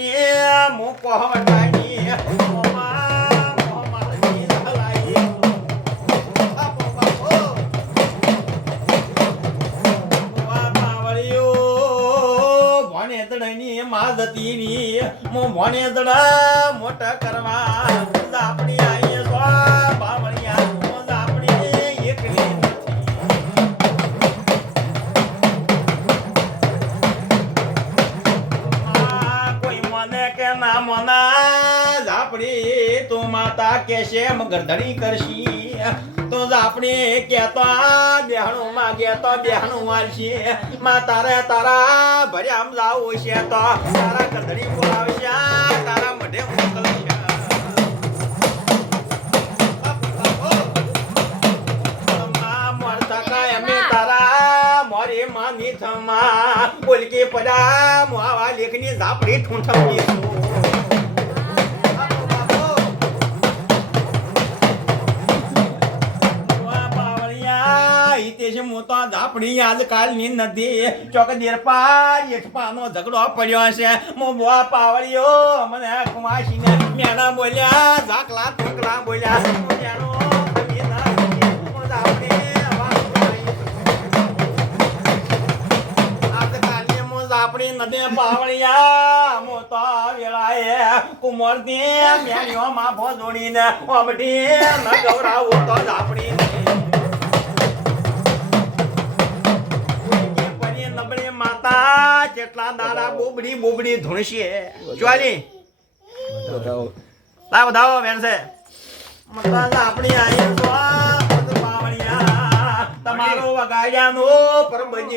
કોઈને મૂકો હટાઈ મોહમ્મદની ભલાઈ બાપો બાપો પાવળિયો ભણે દડની માદતીની મો ભણે દડા મોટા કરવા આપણી આઈએ સો બાવળિયા આપણી એકલી ના મના ઝાપડી તું માતા કેશે ગરધણી કરશી તો ઝાપડી કેતો બેહણું માગે તો બેહણું વાલશે માં તારે તારા ભર્યામ જાવું છે તો તારા ગરધણી બોલાવશે તારા મઢે મોકલશે મળતા કાય અમે તારા મોરી માની થમા બોલકી પડા મોવા લેખની ઝાપડી ઠૂંઠમની ઝાપડી આજકાલની નથી ચોક દેરપા જેઠપાનો ઝઘડો પડ્યો છે મો બુઆ પાવળિયો મને કુમાશીને મેણા બોલ્યા ઝાકલા ઠોકલા બોલ્યા આપણી નદે પાવળિયા મોતો વેળાએ કુમર દે મેણીઓ માં ભોજોડીને ઓમટી ન ગવરાવું તો આપણી માતા કેટલા દાડા બોબડી બોબડી ધૂણશે ચોલી લાવ દાવો વેણસે માતા આપણી આઈ તો પાવળિયા તમારો વગાડ્યાનો પરબજી